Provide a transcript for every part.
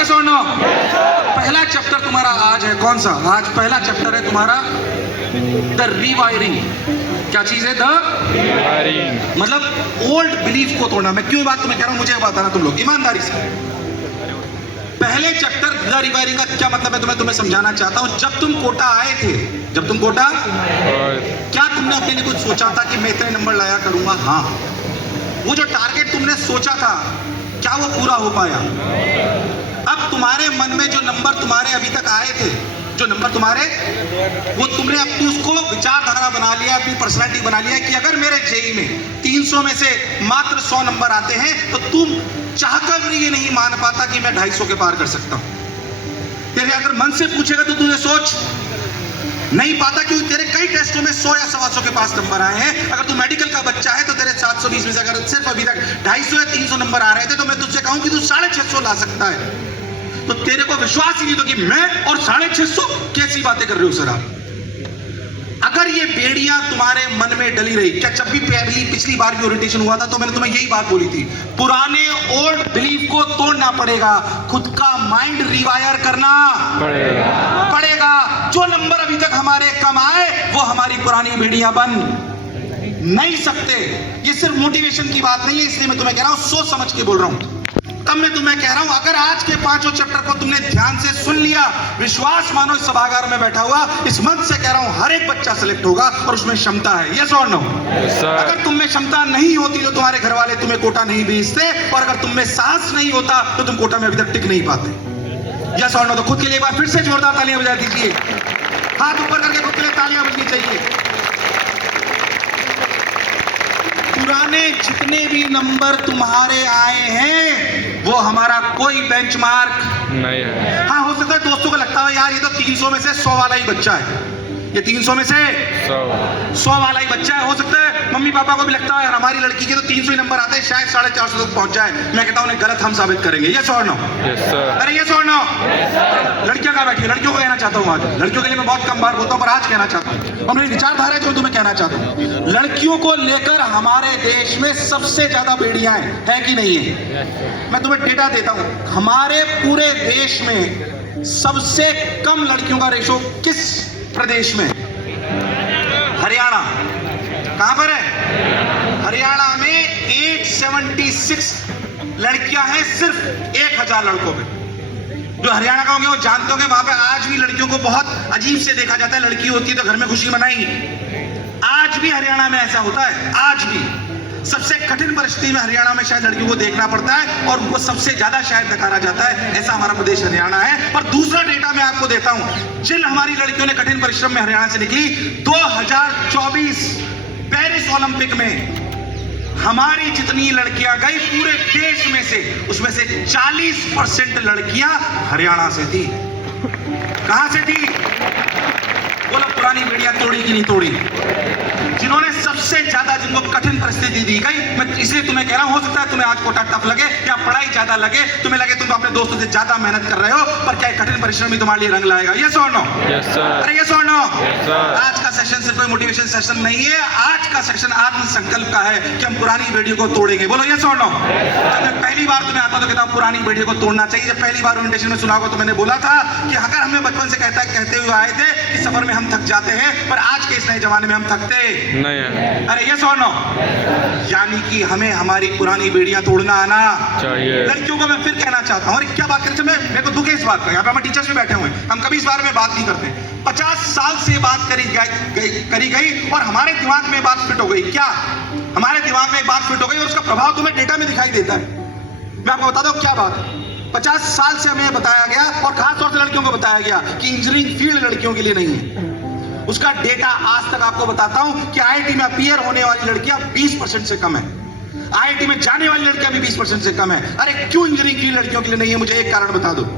Yes और no? पहला chapter तुम्हारा आज है, कौन सा? आज पहला चैप्टर है तुम्हारा द रीवायरिंग। क्या चीज है? द रीवायरिंग, मतलब ओल्ड बिलीफ को तोड़ना। मैं क्यों बात तुम्हें कह रहा हूं, मुझे बताना तुम लोग ईमानदारी से। पहले चैप्टर द रीवायरिंग का क्या मतलब है तुम्हें समझाना चाहता हूं। जब तुम कोटा आए थे, जब तुम कोटा, क्या तुमने अपने लिए कुछ सोचा था कि मैं इतने नंबर लाया करूंगा? हाँ। वो जो टारगेट तुमने सोचा था, क्या वो पूरा हो पाया? अब तुम्हारे मन में जो नंबर तुम्हारे अभी तक आए थे, जो नंबर तुम्हारे, वो तुमने अपनी उसको विचारधारा बना लिया, अपनी पर्सनालिटी बना लिया कि अगर मेरे जेई में 300 में से मात्र 100 नंबर आते हैं तो तुम चाहकर भी ये नहीं मान पाता कि मैं 250 के पार कर सकता हूं। तेरे अगर मन से पूछेगा तो तुझे सोच नहीं पाता, क्योंकि तेरे कई टेस्टों में 100 या 125 के पास नंबर आए हैं। अगर तू मेडिकल का बच्चा है तो तेरे 720 में से अगर सिर्फ अभी तक 250 या 300 नंबर आ रहे थे तो मैं तुझसे कहूं कि तू 650 ला सकता है। तो तेरे को विश्वास ही नहीं तो कि मैं और 650 कैसी बातें कर रहे हो सर आप? अगर ये बेड़ियां तुम्हारे मन में डली रही, क्या जब भी पिछली बार भी ओरिएंटेशन हुआ था तो मैंने तुम्हें यही बात बोली थी, पुराने ओल्ड बिलीफ को तोड़ना पड़ेगा, खुद का माइंड रिवायर करना पड़ेगा। जो नंबर अभी तक हमारे कम आए वो हमारी पुरानी बेड़ियां बन नहीं सकते। ये सिर्फ मोटिवेशन की बात नहीं है, इसलिए मैं तुम्हें कह रहा हूं, सोच समझ के बोल रहा हूं। तब मैं तुम्हें कह रहा हूं, अगर आज के 5 चैप्टर को तुमने ध्यान से सुन लिया, विश्वास मानो इस सभागार में बैठा हुआ, इस मंच से कह रहा हूं, हर एक बच्चा सिलेक्ट होगा और उसमें क्षमता है। यस और नो? अगर तुम में क्षमता नहीं होती तो तुम्हारे घर वाले तुम्हें कोटा नहीं भेजते, और अगर तुम में साहस नहीं होता तो तुम कोटा में अभी तक टिक नहीं पाते। यस और नो? तो खुद के लिए एक बार फिर से जोरदार तालियां बजा दीजिए। हाथ ऊपर करके खुद के लिए तालियां बजनी चाहिए। पुराने जितने भी नंबर तुम्हारे आए हैं वो हमारा कोई बेंचमार्क नहीं है। हाँ, हो सकता है दोस्तों को लगता है यार ये तो 300 में से 100 वाला ही बच्चा है, ये 300 में से 100 वाला ही बच्चा है। हो सकता है मम्मी पापा को भी लगता है यार हमारी लड़की के तो 300 ही नंबर आते हैं, शायद 450 तक पहुंच जाए। मैं कहता हूं उन्हें गलत हम साबित करेंगे। यस और नो? अरे यस और नो? लड़कियां कहां बैठी है? लड़कियों को कहना चाहता हूं आज, लड़कियों के लिए मैं बहुत कम बार बोलता हूं पर आज कहना चाहता हूं, और मेरी विचारधारा है जो तुम्हें कहना चाहता हूं। लड़कियों को लेकर हमारे देश में सबसे ज्यादा बेड़ियां है कि नहीं है? मैं तुम्हें डेटा देता हूं, हमारे पूरे देश में सबसे कम लड़कियों का रेशो किस प्रदेश में? हरियाणा। कहां पर है? हरियाणा में 876 लड़कियां हैं सिर्फ 1000 लड़कों पे। जो हरियाणा का होंगे वो जानते होंगे, वहां पे आज भी लड़कियों को बहुत अजीब से देखा जाता है। लड़की होती है तो घर में खुशी मनाई, आज भी हरियाणा में ऐसा होता है। आज भी सबसे कठिन परिस्थिति में हरियाणा में शायद लड़कियों को देखना पड़ता है और उनको सबसे ज्यादा शायद नकारा जाता है। ऐसा हमारा प्रदेश हरियाणा है। पर दूसरा डेटा मैं आपको देता हूं, जिन हमारी लड़कियों ने कठिन परिश्रम में हरियाणा से निकली, 2024 पेरिस ओलंपिक में हमारी जितनी लड़कियां गई पूरे देश में से, उसमें से 40% लड़कियां हरियाणा से थी। कहां से थी? बोलो, पुरानी बेड़ियां तोड़ी कि नहीं तोड़ी? जिन्होंने सबसे ज्यादा, जिनको कठिन परिस्थिति दी गई। मैं इसलिए तुम्हें कह रहा हूं, हो सकता है तुम्हें आज कोटा टफ लगे या पढ़ाई ज्यादा लगे, तुम्हें लगे तुम अपने दोस्तों से ज्यादा मेहनत कर रहे हो, पर क्या कठिन परिश्रम ही तुम्हारे लिए रंग लाएगा? यस और नो? अरे यस और नो? आज का सेशन सिर्फ कोई मोटिवेशन सेशन नहीं है, आज का सेशन आत्मसंकल्प का है कि हम पुरानी बेड़ियों को तोड़ेंगे। बोलो यस और नो? जब मैं पहली बार तुम्हें आता तो कहता हूं पुरानी बेड़ियों को तोड़ना चाहिए। जब पहली बार ओरिएंटेशन में सुना होगा तो मैंने बोला था कि अगर हमें बचपन से कहते हुए आए थे कि सफर में हम थक जाते हैं, पर आज के इस नए जमाने में हम थकते नहीं है। अरे यस और नो? यानी कि हमें हमारी पुरानी बेड़ियां तोड़ना आना चाहिए। लड़कियों को मैं फिर कहना चाहता हूं, और क्या बात करते, मेरे को दुख है इस बात का, यहाँ पे हम टीचर्स भी बैठे हुए हैं, हम कभी इस बारे में बात नहीं करते। 50 साल से बात करी गई और हमारे दिमाग में बात फिट हो गई। क्या हमारे दिमाग में बात फिट हो गई और उसका प्रभाव तुम्हें डेटा में दिखाई देता है? मैं आपको बता दूं क्या बात है। 50 साल से हमें बताया गया और खासतौर से लड़कियों को बताया गया कि इंजीनियरिंग फील्ड लड़कियों के लिए नहीं है। उसका डेटा आज तक आपको बताता हूं कि आईआईटी में अपीयर होने वाली लड़कियां 20% से कम है, आईआईटी में जाने वाली लड़कियां भी 20% से कम है। अरे क्यों इंजीनियरिंग की लड़कियों के लिए नहीं है? मुझे एक कारण बता दो।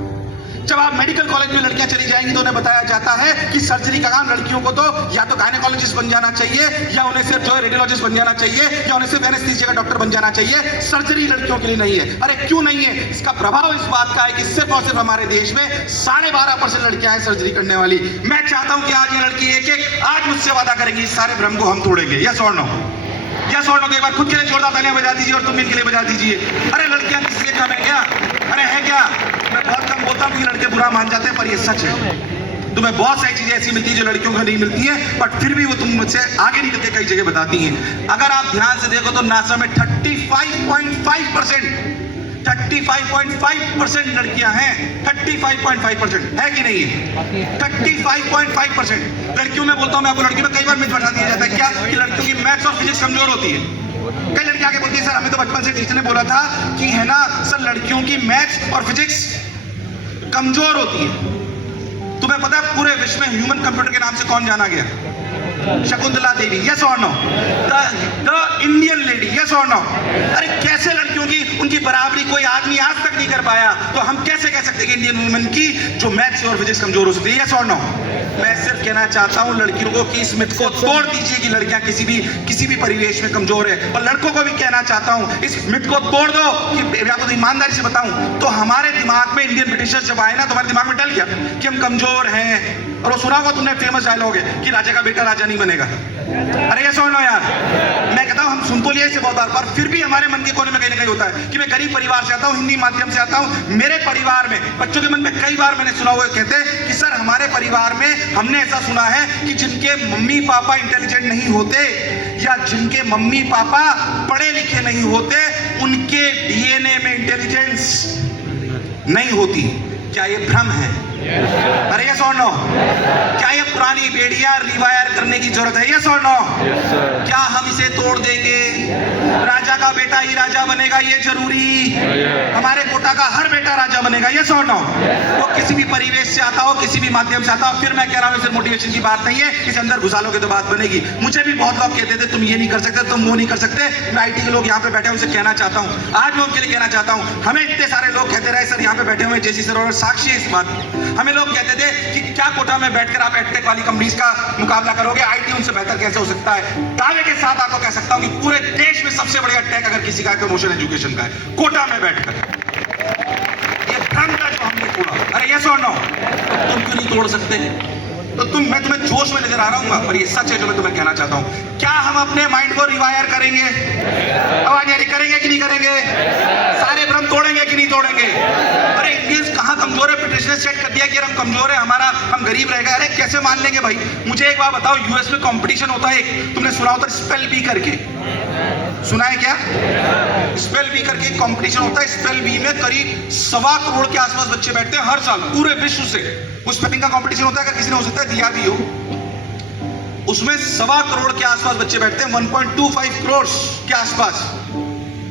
जब आप मेडिकल कॉलेज में लड़कियां चली जाएंगी तो उन्हें बताया जाता है कि सर्जरी का काम लड़कियों को तो या तो गायनेकोलॉजिस्ट बन जाना चाहिए, या उन्हें सिर्फ जो रेडियोलॉजिस्ट बन जाना चाहिए, या उन्हें सिर्फ एनेस्थीसिया का डॉक्टर बन जाना चाहिए। सर्जरी लड़कियों के लिए नहीं है। अरे क्यों नहीं है? इसका प्रभाव इस बात का है कि सिर्फ और सिर्फ हमारे देश में 12.5% लड़कियां हैं सर्जरी करने वाली। मैं चाहता हूं कि आज ये लड़की एक आज मुझसे वादा करेंगी, इस सारे भ्रम को हम तोड़ेंगे। यस और नो? यस और नो? एक बार खुद के लिए जोरदार तालियां बजा दीजिए और तुम इनके लिए बजा दीजिए। अरे लड़कियां किसी के कम है क्या? अरे है क्या? मैं बहुत कम बोलता हूँ कि लड़के बुरा मान जाते हैं, पर ये सच है। तुम्हें बहुत सारी चीजें ऐसी मिलती है जो लड़कियों को नहीं मिलती हैं, बट फिर भी वो तुम मुझसे आगे निकल के कई जगह बताती हैं। अगर आप ध्यान से देखो तो नासा में 35.5% लड़कियां हैं। 35.5% है कि नहीं है? 35.5% लड़कियों में बोलता हूं मैं आपको, लड़कियों में कई बार मिथ बैठा दिया जाता है क्या कि लड़कियों की मैथ्स और फिजिक्स कमजोर होती है। कई लड़कियां आगे बोलती है सर हमें तो बचपन से टीचर ने बोला था कि है ना सर लड़कियों की मैथ्स और फिजिक्स कमजोर होती है। तुम्हें पता है पूरे विश्व में ह्यूमन कंप्यूटर के नाम से कौन जाना गया? शकुंतला देवी। यस और no? The Indian lady. Yes और नो? अरे कैसे लड़कियों की उनकी बराबरी कोई आदमी आज तक नहीं कर पाया, तो हम कैसे कह सकते हैं कि इंडियन वुमेन की जो मैथ्स और फिजिक्स कमजोर हो सकती है? यस और नो? मैं सिर्फ कहना चाहता हूं लड़कियों को कि इस मिथ को तोड़ दीजिए कि लड़कियां किसी भी परिवेश में कमजोर है, और लड़कों को भी कहना चाहता हूं इस मिथ को तोड़ दो कि या तो ईमानदारी से बताऊं तो हमारे दिमाग में इंडियन ब्रिटिशर्स जब आए ना तो हमारे दिमाग में डल गया कि हम कमजोर हैं। और वो सुना होगा तुमने फेमस डायलॉग है कि राजा का बेटा राजा नहीं बनेगा। अरे ये सुनो यार, मैं कहता हूं हम सुन तो लिया इसे बहुत बार, फिर भी हमारे मन के कोने में कहीं ना कहीं होता है कि मैं गरीब परिवार से आता हूं, हिंदी माध्यम से आता हूं, मेरे परिवार में बच्चों के मन में कई बार मैंने सुना हुआ कहते हैं कि सर हमारे परिवार में हमने ऐसा सुना है कि जिनके मम्मी पापा इंटेलिजेंट नहीं होते या जिनके मम्मी पापा पढ़े लिखे नहीं होते उनके डीएनए में इंटेलिजेंस नहीं होती। क्या ये भ्रम है? अरे यस और नो? क्या ये पुरानी बेड़ियां रिवायर करने की जरूरत है? यस और नो? क्या हम इसे तोड़ देंगे? राजा का बेटा ही राजा बनेगा ये जरूरी? हमारे कोटा का हर बेटा राजा बनेगा? यस और नो? वो किसी भी परिवेश से आता हो, किसी भी माध्यम से आता हो। फिर मैं कह रहा हूं सिर्फ मोटिवेशन की बात नहीं है, इस अंदर घुसा लोगे तो बात बनेगी। मुझे भी बहुत लोग कहते थे तुम ये नहीं कर सकते, तुम वो नहीं कर सकते। मैं आईटी के लोग यहाँ पे बैठे हैं उनसे कहना चाहता हूँ, आज मैं उनके लिए कहना चाहता हूँ, हमें इतने सारे लोग कहते रहे सर यहाँ पे बैठे हुए जेसी सर और साक्षी है इस बात, हमें लोग कहते थे कि क्या कोटा में बैठकर आप एडटेक वाली कंपनीज का मुकाबला करोगे, आईटी उनसे बेहतर कैसे हो सकता है? दावे के साथ आपको कह सकता हूं कि पूरे देश में सबसे बढ़िया टेक अगर किसी का प्रमोशन एजुकेशन का है, कोटा में बैठकर। ये भ्रम था जो हमने तोड़ा। अरे यस और नो? तुम क्यों नहीं तोड़ सकते? तो मैं तुम्हें जोश में नजर आ रहा हूँ, पर ये सच है जो मैं तुम्हें कहना चाहता हूँ। क्या हम अपने माइंड को रिवायर करेंगे? आवाज यारी करेंगे कि नहीं करेंगे? सारे भ्रम तोड़ेंगे कि नहीं तोड़ेंगे? अरे इंडियंस कहाँ कमजोर है? ब्रिटिश ने सेट कर दिया कि हम कमजोर है, हम गरीब रह गए। अरे कैसे मान लेंगे भाई? मुझे एक बात बताओ, यूएस में कंपटीशन होता है, तुमने सुना होता है स्पेल बी करके, सुना है क्या? स्पेल बी करके कंपटीशन होता है। स्पेल बी में करीब 1.25 करोड़ के आसपास बच्चे बैठते हैं हर साल पूरे विश्व से। उस स्पेलिंग का कंपटीशन होता है, अगर किसी ने हो सकता है दिया भी हो, उसमें 1.25 करोड़ के आसपास बच्चे बैठते हैं, 1.25 करोड़ के आसपास।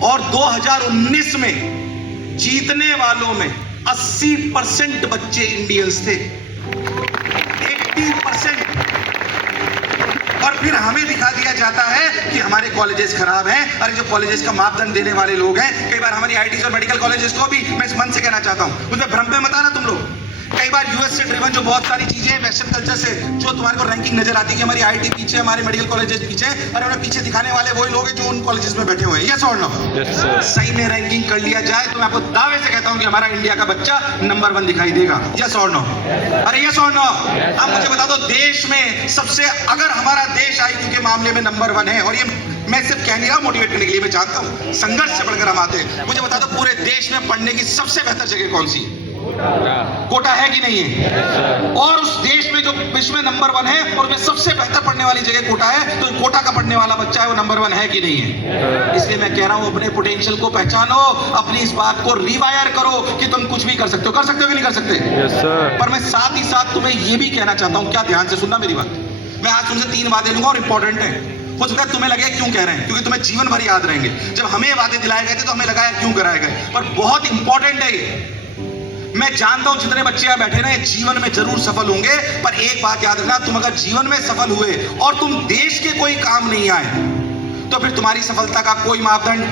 और 2019 में जीतने वालों में 80% बच्चे इंडियंस थे, 80%। और फिर हमें दिखा दिया जाता है कि हमारे कॉलेजेस खराब हैं। अरे जो कॉलेजेस का मापदंड देने वाले लोग हैं, कई बार हमारी आईटी और मेडिकल कॉलेजेस को भी मैं इस मन से कहना चाहता हूं, उसमें भ्रम में मत आना तुम लोग। कई बार यूएस से ड्रिवन जो बहुत सारी चीजें वेस्टर्न कल्चर से जो तुम्हारे को रैंकिंग नजर आती है कि हमारी आईटी पीछे, हमारे मेडिकल कॉलेजेस पीछे, और उन्हें पीछे दिखाने वाले वही लोग हैं जो उन कॉलेजेस में बैठे हुए हैं। यस और नो? सही में रैंकिंग कर लिया जाए तो मैं आपको दावे से कहता हूं कि हमारा इंडिया का बच्चा नंबर 1 दिखाई देगा। यस और नो? अरे यस और नो? अब मुझे बता दो, देश में सबसे, अगर हमारा देश आईक्यू के मामले में नंबर 1 है, और ये मैं सिर्फ कह नहीं रहा मोटिवेट करने के लिए, मैं चाहता हूं संघर्ष से बढ़कर हम आते हैं। मुझे बता दो पूरे देश में पढ़ने की सबसे बेहतर जगह कौन सी है? कोटा है कि नहीं है? और उस देश में जो विश्व में नंबर 1 है और उसमें सबसे बेहतर पढ़ने वाली जगह कोटा है, तो कोटा का पढ़ने वाला बच्चा है वो नंबर 1 है कि नहीं है? इसलिए मैं कह रहा हूं अपने पोटेंशियल को पहचानो, अपनी इस बात को रिवायर करो कि तुम कुछ भी कर सकते हो कि नहीं कर सकते? पर मैं साथ ही साथ तुम्हें यह भी कहना चाहता हूं, क्या ध्यान से सुनना मेरी बात। मैं आज तुमसे 3 वादे लूंगा और इंपॉर्टेंट है। हो सकता है तुम्हें लगे क्यों कह रहे हैं, क्योंकि तुम्हें जीवन भर याद रहेंगे। जब हमें वादे दिलाए गए थे तो हमें लगा क्यों कराए गए, पर बहुत इंपॉर्टेंट है ये। मैं जानता हूं जितने बच्चे यहां बैठे ना जीवन में जरूर सफल होंगे, पर एक बात याद रखना, तुम अगर जीवन में सफल हुए और तुम देश के कोई काम नहीं आए तो फिर तुम्हारी सफलता का कोई मापदंड।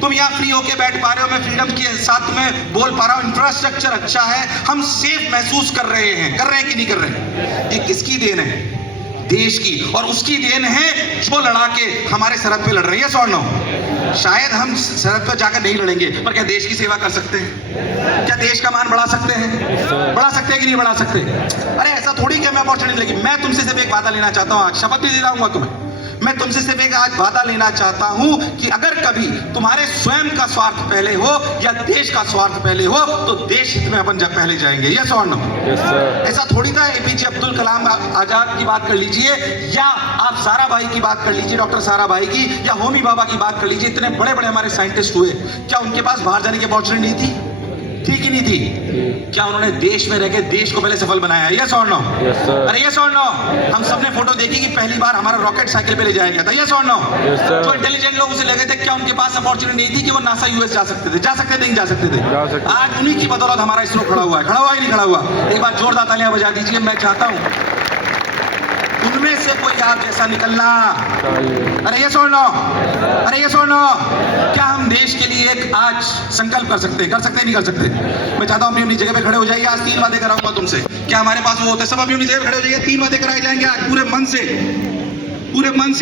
तुम यहां फ्री होके बैठ पा रहे हो, मैं फ्रीडम के साथ तुम्हें बोल पा रहा हूं, इंफ्रास्ट्रक्चर अच्छा है, हम सेफ महसूस कर रहे हैं कि नहीं कर रहे? ये किसकी देन है? देश की। और उसकी देन है जो लड़ा के हमारे सरहद पे लड़ रहे हैं। यस और नो? शायद हम सरहद पर जाकर नहीं लड़ेंगे, पर क्या देश की सेवा कर सकते हैं? क्या देश का मान बढ़ा सकते हैं? बढ़ा सकते हैं कि नहीं बढ़ा सकते? अरे ऐसा थोड़ी कि मैं अपॉर्चुनिटी लगी। मैं तुमसे सिर्फ एक वादा लेना चाहता हूं, आज शपथ भी दिलाऊंगा तुम्हें, मैं तुमसे सिर्फ एक आज वादा लेना चाहता हूं कि अगर कभी तुम्हारे स्वयं का स्वार्थ पहले हो या देश का स्वार्थ पहले हो तो देश हित में अपन जब पहले जाएंगे। यस और नो? ऐसा थोड़ी था एपीजे अब्दुल कलाम आजाद की बात कर लीजिए या आप सारा भाई की बात कर लीजिए, डॉक्टर सारा भाई की, या होमी बाबा की बात कर लीजिए, इतने बड़े बड़े हमारे साइंटिस्ट हुए, क्या उनके पास बाहर जाने की अपॉर्चुनिटी नहीं थी? थी कि नहीं थी? क्या उन्होंने देश में रहकर देश को पहले सफल बनाया? यस और नो? अरे यस और नो? हम सबने फोटो देखी कि पहली बार हमारा रॉकेट साइकिल पे ले जाया गया था। यस और नो? जो इंटेलिजेंट लोग उसे लगे थे, क्या उनके पास अपॉर्चुनिटी नहीं थी कि वो नासा यूएस जा सकते थे? जा सकते थे, नहीं जा सकते थे? आज उन्हीं की बदौलत हमारा इसरो खड़ा हुआ है। खड़ा हुआ ही नहीं खड़ा हुआ? एक बार जोरदार तालियां बजा दीजिए। मैं चाहता हूं उनमें से कोई आप जैसा निकलना। अरे ये सुन लो, अरे ये सुन लो, क्या हम देश के लिए एक आज संकल्प कर सकते हैं? कर सकते हैं, नहीं कर सकते? मैं चाहता हूं अपनी जगह पे खड़े हो जाइए। आज 3 बातें कराऊंगा तुमसे। क्या हमारे पास वो होते? सब अपनी जगह पे खड़े हो जाइए। 3 बातें कराई जाएंगे आज पूरे मन से, पूरे मन से।